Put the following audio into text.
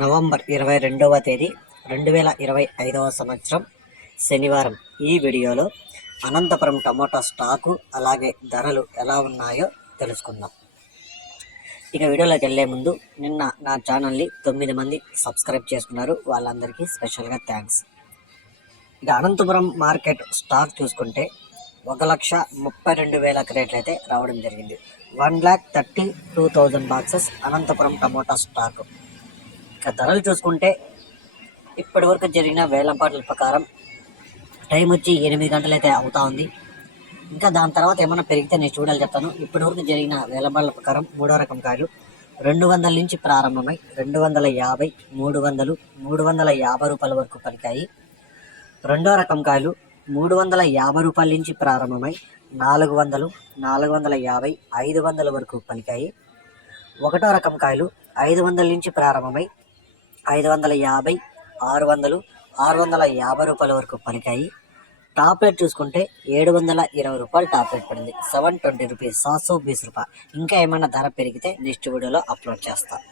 November ఇరవై రెండవ తేదీ రెండు వేల ఇరవై ఐదవ సంవత్సరం శనివారం. ఈ వీడియోలో అనంతపురం టమోటా స్టాకు అలాగే ధరలు ఎలా ఉన్నాయో తెలుసుకుందాం. ఇక వీడియోలోకి వెళ్ళే ముందు నిన్న నా ఛానల్ని తొమ్మిది మంది సబ్స్క్రైబ్ చేసుకున్నారు. వాళ్ళందరికీ స్పెషల్గా థ్యాంక్స్. ఇక అనంతపురం మార్కెట్ స్టాక్ చూసుకుంటే ఒక లక్ష ముప్పై రెండు వేల క్రేట్లు అయితే రావడం జరిగింది. One lakh thirty two thousand boxes Anantapuram tomato stock. ఇక ధరలు చూసుకుంటే ఇప్పటి వరకు జరిగిన వేలంపాట్ల ప్రకారం టైం వచ్చి ఎనిమిది గంటలు అయితే అవుతా ఉంది. ఇంకా దాని తర్వాత ఏమైనా పెరిగితే నేను చూడాలి చెప్తాను. ఇప్పటి వరకు జరిగిన వేలంపాట్ల ప్రకారం మూడో రకం కాయలు. రెండు వందల నుంచి ప్రారంభమై రెండు వందల యాభై మూడు వందలు మూడు వందల యాభై రూపాయల వరకు పలికాయి. రెండో రకం కాయలు మూడు వందల యాభై రూపాయల నుంచి ప్రారంభమై నాలుగు వందలు నాలుగు వందల యాభై ఐదు వందల వరకు పలికాయి. ఒకటో రకం కాయలు ఐదు వందల నుంచి ప్రారంభమై ఐదు వందల యాభై ఆరు వందలు ఆరు వందల యాభై రూపాయల వరకు పలికాయి. టాప్ రేట్ చూసుకుంటే ఏడు వందల ఇరవై రూపాయలు టాప్ రేట్ పడింది. సెవెన్ ట్వంటీ రూపీస్ సాత్ సో బీస్ రూపాయ ఇంకా ఏమైనా ధర పెరిగితే నెక్స్ట్ వీడియోలో అప్లోడ్ చేస్తాను